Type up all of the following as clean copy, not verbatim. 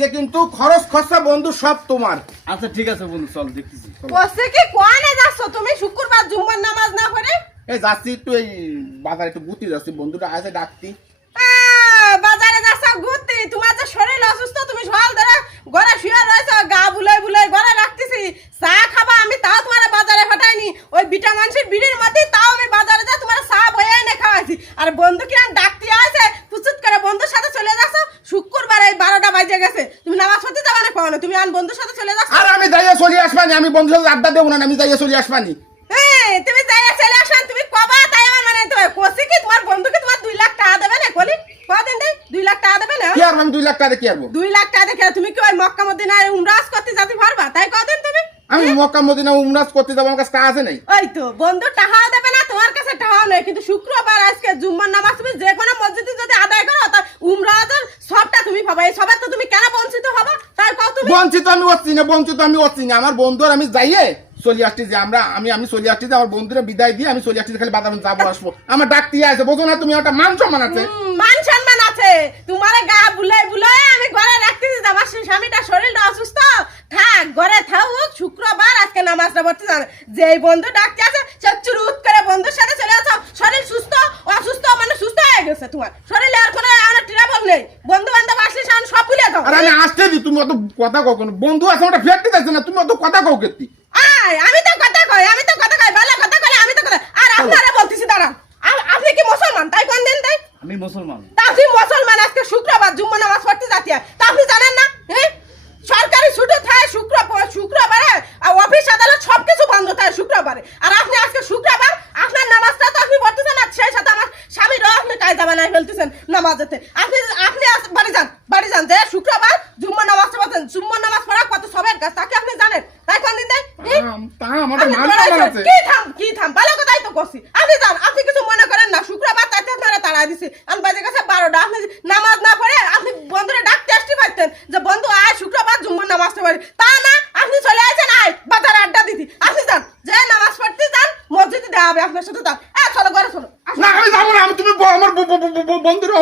আজকে কিন্তু খরচ খরচা বন্ধু সব তোমার। আচ্ছা ঠিক আছে বন্ধু, চল দেখতেছি। বসে কি কোয়ানে যাচ্ছ তুমি শুক্রবার জুম্মার নামাজ না পড়ে? এই যাচ্ছি একটু, এই বাজারে একটু ঘুরতে যাচ্ছি, বন্ধুটা আছে ডাকতি। বাজারে যাচ্ছ ঘুরতে? তোমার যে শরীর অসুস্থ, তুমি সকাল ধরে ঘরে শুয়ে রয়েছো, গা বুলাই বুলাই ঘরে রাখতেছি। চা খাবা আমি, তাও তোমার বাজারে পাঠাইনি। ওই বিটা মানুষের বিড়ির মধ্যে তাও আমি বাজারে যা তোমার চা বয়ে এনে খাওয়াইছি। আর বন্ধু কিনা ডাকতে আছে, ফুচুত করে বন্ধুর সাথে চলে যাচ্ছ। শুক্রবার এই 12টা বাজে গেছে, তুমি নামাজ পড়তে যাবা না কখনো? তুমি আন বন্ধুর সাথে চলে যাচ্ছ। আর আমি যাইয়া চলে আসবানি, আমি বন্ধুর সাথে আড্ডা দেবো না, আমি যাইয়া চলে আসবানি। তুমি যাইয়া চলে আসেন, তুমি কবা তাই আমার মানে তো কোসি কি তোমার বন্ধুকে তোমার 2 লাখ টাকা দেবে না? কলি কদিন দেই 2 লাখ টাকা দেবে না? কি আর আমি 2 লাখ টাকা কি আরবো? 2 লাখ টাকা দেখে তুমি কি ওই মক্কা মদিনায় উমরাজ করতে যেতে পারবা? তাই কদিন তুমি আমি মক্কা মদিনা উমরাজ করতে যাবো, আমার কাছে টাকা আছে নাই। ওই তো বন্ধু টাকাও দেবে না, তোমার কাছে টাকাও নেই। কিন্তু শুক্রবার আজকে জুম্মার নামাজ তুমি যে কোনো মসজিদে যদি আদায় করো, তা উমরাজের সবটা তুমি পাবা। এই সবার তো তুমি কেন বঞ্চিত হবা? তাই কও তুমি। বঞ্চিত আমি হচ্ছি না, বঞ্চিত আমি হচ্ছি না। আমার বন্ধু আর আমি যাইয়ে চলে আসছি, যে আমি চলে আসছি, যে আমার বন্ধুরা বিদায় দিয়ে আমি চলে আসছি, খালি বাজারে যাবো আসবো। আমার ডাকতে আছে, বোঝো না তুমি? একটা মান সম্মান আছে, মান সম্মান আছে। তোমার গা বুলাই বুলাই আমি ঘরে রাখতেছি। আমার স্বামীটা শরীরটা অসুস্থ, থাক ঘরে থাকুক। শুক্রবার আজকে নামাজটা পড়তে যাবে। যেই বন্ধু ডাকতে আছে সে চুরুত করে বন্ধুর সাথে চলে আসো। শরীর সুস্থ অসুস্থ মানে সুস্থ হয়ে গেছে, তোমার শরীরে আর কোনো ট্রাবল নেই। বন্ধু বান্ধব আসলে সামনে সব ভুলে যাও। আর আমি আসতে দিই, তুমি অত কথা কও কেন? বন্ধু আছে ওটা ফেরতে যাচ্ছে না, তুমি অত কথা কও কেতি? আমি তো কথা কই, ভালো কথা কই, আমি তো কথা। আর আপনারা বলতেছি দাঁড়ান, আপনি কি মুসলমান? তাই কোন দিন তাই আমি মুসলমান। তা আপনি মুসলমান, আজকে শুক্রবার জুম্মা নামাজ পড়তে যাচ্ছি, তা আপনি জানেন না? সরকারি ছুটি থাকে শুক্রবারে, আর অফিস আদালত সবকিছু বন্ধ থাকে শুক্রবারে। আর আপনি আজকে শুক্রবার আপনার নামাজটা তো আপনি পড়তেছেন, আর সেই সাথে আমার স্বামীরও আপনি কায়দা বানায় ফেলতেছেন নামাজেতে। আপনি বাড়ি যান যে শুক্রবার জুম্মা নামাজটা পড়তেন। জুম্মার নামাজ পড়া কত সবের কাজ, তাকে আপনি জানেন? তাই কোন দিন তাই তা আমার মান সম্মান আছে। কি থাম ভালো কথাই তো করছি। আপনি যান, আপনি কিছু মনে করেন না। শুক্রবার তাইতে আপনারা তাড়া দিছে, আমি বাজে গেছে 12টা। আপনি নামাজ না পড়ে আপনি বন্ধুরা ডাকতে আসতে পারতেন, যে বন্ধু আয় শুক্রবার জুম্মার নামাজটা পড়ি। তা না, আপনি চলে আসেন আয় বাজারে আড্ডা দিতি। আপনি যান, যে নামাজ পড়তে যান, মসজিদে দেওয়া হবে আপনার সাথে। যান, চলো ঘরে চলো। না আমি যাবো না, তুমি আমার বন্ধুরা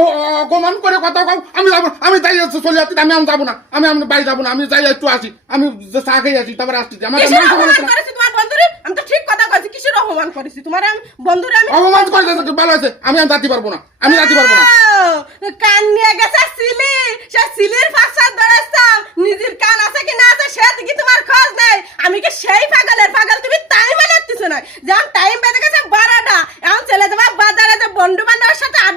অপমান করে কথা কও, আমি যাবো। আমি যাই চলে যাচ্ছি, আমি যাবো না, আমি বাড়ি যাবো না, আমি যাই একটু আসি, আমি চা খেয়ে আসি, তারপরে আসছি। আমার কিসের অপমান করেছি তোমার বন্ধুরে? আমি তো ঠিক কথা কইছি, কিসের অপমান করেছি তোমার? আমি বন্ধুরে আমি অপমান করে ভালো আছে, আমি যাতে পারবো না, আমি যাতে পারবো না। কান নিয়ে গেছে সিলি, সে সিলির ফাঁসা ধরেছাম। নিজের কান আছে কি না আছে সে দিকে তোমার খোঁজ নেই। আমি কি সেই পাগলের পাগল? তুমি টাইম বানাচ্ছিস না, যেমন টাইম বেঁধে গেছে 12টা, এখন চলে যাবা বাজারে, যে বন্ধু বান্ধবের সাথে আড্ডা